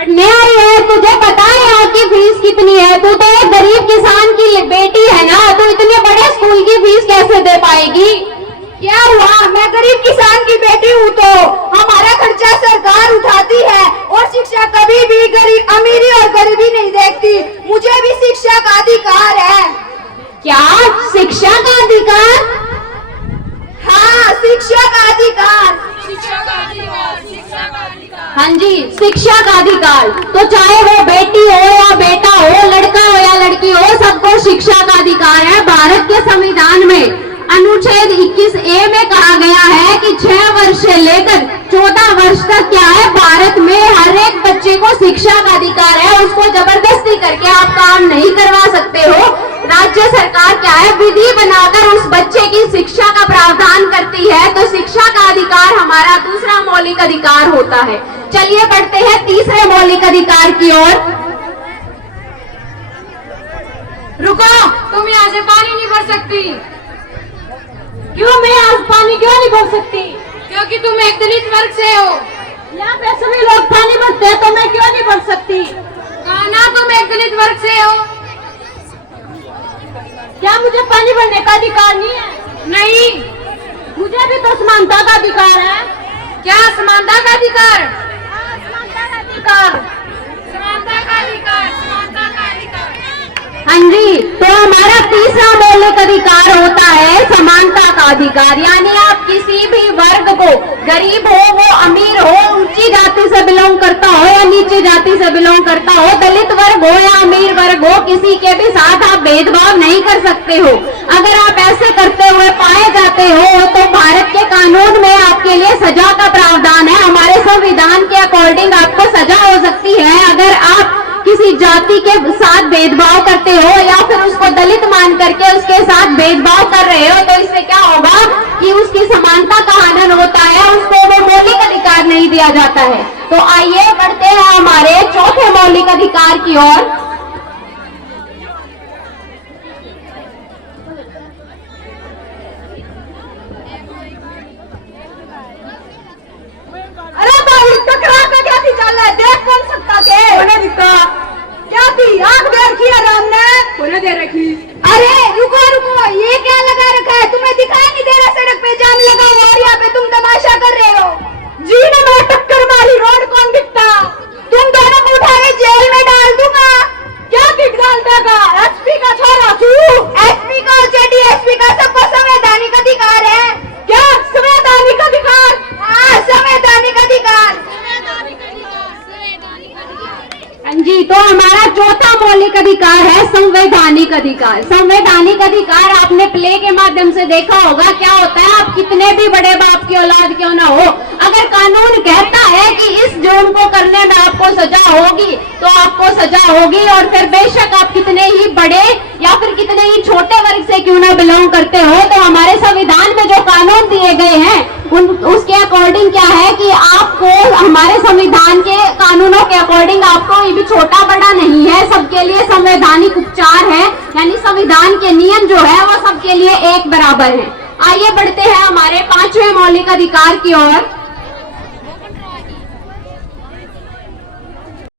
पढ़ने आई है, तुझे पता है यहाँ की फीस कितनी है? तू तो एक गरीब किसान की बेटी है ना, तू इतने बड़े स्कूल की फीस कैसे दे पाएगी? क्या हुआ, मैं गरीब किसान की बेटी हूँ तो हमारा खर्चा सरकार उठाती है और शिक्षा कभी भी गरीब अमीरी और गरीबी नहीं देखती। मुझे भी शिक्षा का अधिकार है। क्या शिक्षा का अधिकार? हाँ, शिक्षा का अधिकार। हाँ जी, शिक्षा का अधिकार। तो चाहे वो बेटी हो या बेटा हो, लड़का हो या लड़की हो, सबको शिक्षा का अधिकार है। भारत के संविधान में अनुच्छेद 21A में कहा गया है कि 6 वर्ष से लेकर 14 वर्ष तक क्या है, भारत में हर एक बच्चे को शिक्षा का अधिकार है। उसको जबरदस्ती करके आप काम नहीं करवा सकते हो। राज्य सरकार क्या है, विधि बनाकर उस बच्चे की शिक्षा का प्रावधान करती है। तो शिक्षा का अधिकार हमारा दूसरा मौलिक अधिकार होता है। चलिए बढ़ते हैं तीसरे मौलिक अधिकार की ओर। रुको, तुम यहाँ से पानी नहीं भर सकती। क्यों? मैं आज पानी क्यों नहीं भर सकती? क्योंकि तुम एक दलित वर्ग से हो। यहाँ पे सभी लोग पानी भरते हैं, तो मैं क्यों नहीं भर सकती? कहा ना, तुम एक दलित वर्ग से हो। क्या मुझे पानी भरने का अधिकार नहीं है? नहीं, मुझे भी तो समानता का अधिकार है। क्या समानता का अधिकार? समानता का अधिकार। समानता का अधिकार, समानता का अधिकार। हाँ जी, तो हमारा तीसरा मौलिक अधिकार होता है समानता का अधिकार। यानी आप किसी भी वर्ग को, गरीब हो वो अमीर हो, ऊंची जाति से बिलोंग करता हो या नीची जाति से बिलोंग करता हो, दलित वर्ग हो या अमीर वर्ग हो, किसी के भी साथ आप भेदभाव नहीं कर सकते हो। अगर आप ऐसे करते हुए पाए जाते हो तो भारत के कानून में आपके लिए सजा का प्रावधान है। हमारे संविधान के अकॉर्डिंग आपको सजा हो सकती है अगर आप किसी जाति के साथ भेदभाव करते हो या फिर उसको दलित मान करके उसके साथ भेदभाव कर रहे हो। तो इससे क्या होगा कि उसकी समानता का हनन होता है, उसको वो मौलिक अधिकार नहीं दिया जाता है। तो आइए बढ़ते हैं हमारे चौथे मौलिक अधिकार की ओर। अरे भाई, टकरा का क्या थी चल रहा है? देख कौन सकता के होने दिखा क्या थी? आग दे रखी है राम ने, होने दे रखी। अरे रुको रुको, ये क्या लगा रखा है? तुम्हें दिखाई नहीं दे रहा सड़क पे जाम लगा हुआ और यहाँ पे तुम तमाशा कर रहे हो? जी ने मैं टक्कर मारी, रोड कौन दिखता? तुम दोनों को उठा के जेल में डाल दूंगा। क्या किक डाल देगा? एसपी का छोरा तू? एसपी का, डीएसपी का, सबको संवैधानिक अधिकार है। क्या संवैधानिक अधिकार? हाँ, संवैधानिक अधिकार। जी, तो हमारा चौथा मौलिक अधिकार है संवैधानिक अधिकार। संवैधानिक अधिकार आपने प्ले के माध्यम से देखा होगा। क्या होता है, आप कितने भी बड़े बाप की औलाद क्यों ना हो, अगर कानून कहता है कि इस जुर्म को करने में आपको सजा होगी तो आपको सजा होगी। और फिर बेशक आप कितने ही बड़े या फिर कितने ही छोटे वर्ग से क्यों ना बिलोंग करते हो, तो हमारे संविधान में जो कानून दिए गए हैं उसके अकॉर्डिंग क्या है कि आपको, हमारे संविधान के कानूनों के अकॉर्डिंग आपको ये भी छोटा बड़ा नहीं है, सबके लिए संवैधानिक उपचार है। यानी संविधान के नियम जो है वो सबके लिए एक बराबर है। आइए बढ़ते हैं हमारे पांचवें मौलिक अधिकार की ओर।